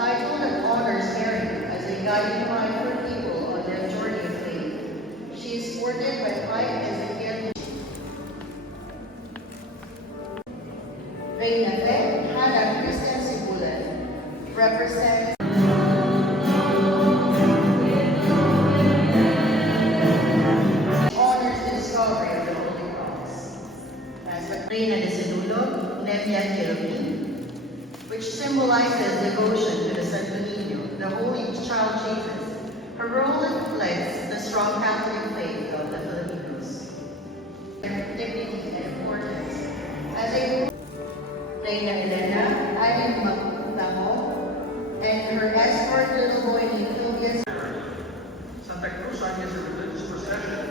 title that honors Mary as a guiding light for people on their journey of faith. She is supported by 5 Ezekiel. Reyna Fe Hannah Christian Sibulan represents honors the discovery of the Holy Cross. Reina de Sinulog, Nevia Cherubim, which symbolizes devotion to the Santo Niño, the Holy Child Jesus. Her role reflects the strong Catholic faith of the Filipinos. Their dignity and importance as a Reina Elena, Aling Magtamo, and her escort little boy named Tobias. Santa Cruz, I guess, a religious procession